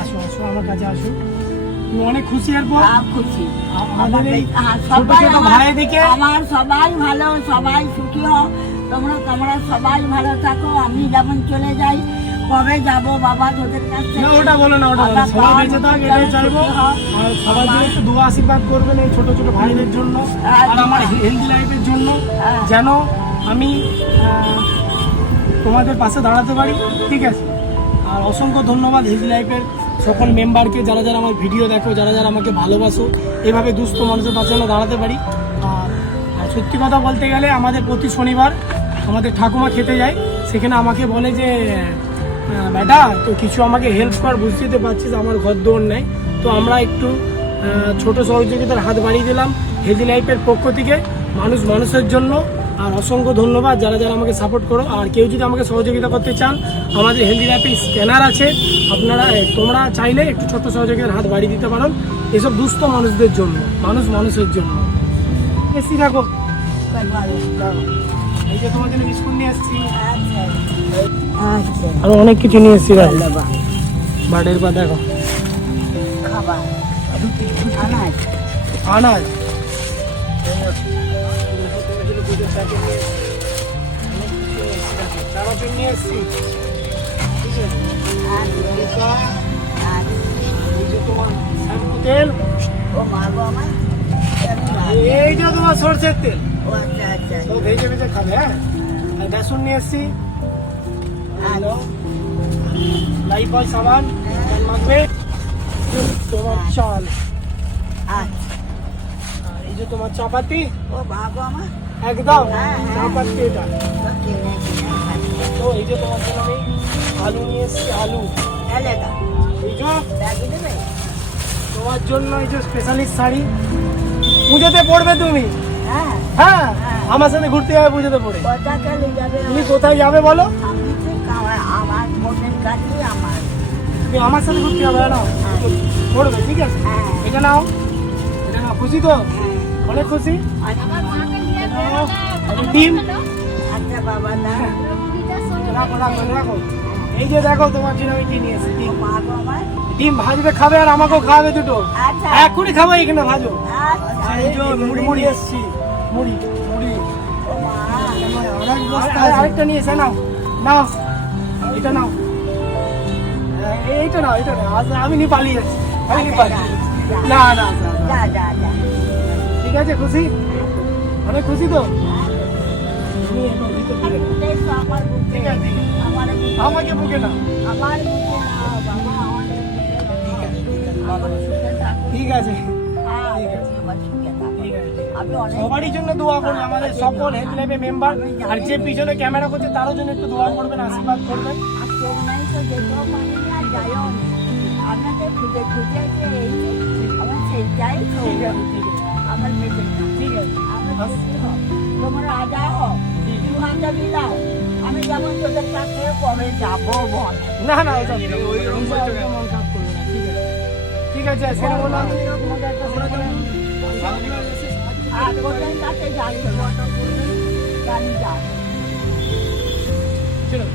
আসো আসো আমার কাছে আসো। তুমি অনেক খুশি এরপর? খুশি। আমাদের এই ছোট সবাই ছোট ভাই দিকে আমার সবাই ভালো, সবাই সুখী হও। তোমরা সবাই ভালো থাকো। আমি যেমন চলে যাই, কবে যাব বাবা তোদের কাছে? না ওটা বলো না, ওটা বলো না। সবাই বেঁচে থাক এটাই চাইবো। আর সবার জন্য একটু দোয়া আশীর্বাদ করবেন এই ছোট ছোট ভাইদের জন্য আর আমার হেলদি লাইফের জন্য, যেন আমি তোমাদের পাশে দাঁড়াতে পারি, ঠিক আছে? আর অসংখ্য ধন্যবাদ হেলদি লাইফের সকল মেম্বারকে, যারা যারা আমার ভিডিও দেখো, যারা যারা আমাকে ভালোবাসো। এভাবে দুস্থ মানুষের পাশে আমরা দাঁড়াতে পারি। আর সত্যি কথা বলতে গেলে আমাদের প্রতি শনিবার আমাদের ঠাকুমা খেতে যায়, সেখানে আমাকে বলে যে বেটা তো কিছু আমাকে হেল্প কর, বুঝতেই তো পারছিস আমার ঘর দৌড় নেই। তো আমরা একটু ছোট সহযোগিতার হাত বাড়িয়ে দিলাম হেলদি লাইফের পক্ষ থেকে, মানুষের জন্য। আর অসংখ্য ধন্যবাদ যারা যারা আমাকে সাপোর্ট করো। আর কেউ যদি আমাকে সহযোগিতা করতে চান, আমাদের হেলদি লাইফে স্ক্যানার আছে, তোমরা চাইলে একটু ছোট্ট সহযোগিতার হাত বাড়িয়ে দিতে পারো এসব দুস্থ মানুষদের জন্য, মানুষের জন্য। এসি রাখো, এই যে তোমার জন্য বিস্কুট নিয়ে এসেছি, আর অনেক কিছু নিয়ে এসেছি। বাড়ির পা দেখো, আনাজ নিয়ে এসেছি, তোমার শ্যাম্পু তেল, এইটা তোমার সরষের তেল, সব ভেজে ভেজে খাবে। হ্যাঁ, আর বেসন নিয়ে এসেছি, লাইফবয় সাবান মাখবে, তোমার চাল, আর এই যে তোমার চাপাতি, একদম চাপাতি এটা। তো এই যে তোমার জন্য আমি আলু নিয়ে এসেছি, আলু, এই যে তোমার জন্য এই যে স্পেশালিস্ট শাড়ি, পুজোতে পড়বে তুমি। হ্যাঁ, আমার সাথে ঘুরতে যাবে পুজোতে পড়ে। তুমি কোথায় যাবে বলো? তুমি আমার সাথে ঘুরতে যাবে না, পড়বে, ঠিক আছে? এটা নাও, খুশি তো? অনেক খুশি। ডিম রাখো রাখো রাখো, এই যে দেখো তোমার জন্য আমি নিয়ে এসেছি ডিম ভাজবে, খাবে আর আমাকেও খাওয়াবে দুটো, এক্ষুনি খাবো এখানে ভাজো। মুড়ি এসছি, মুড়ি আরেকটা নিয়ে এসে নাও, নাও এটা নাও, এইটা নাও, এটা নাও, আমি নিয়ে পালিয়ে যাচ্ছি, না না ঠিক আছে। খুশি, অনেক খুশি তো? ঠিক আছে, আমাকে বুকে না, ঠিক আছে, সবারই জন্য দোয়া করবেন, আমাদের সকল হেলথ লাইফে মেম্বার, আর যে পিছনে ক্যামেরা করছে তারও জন্য একটু দোয়া করবেন, আশীর্বাদ করবেন। তোমরা যাও, আমি যেমন তোদের কাছে কবে যাবো বল? না না, ঠিক আছে, সেটা বললাম। আর ওদের কাছে যাই, গাড়ি যা। চলো।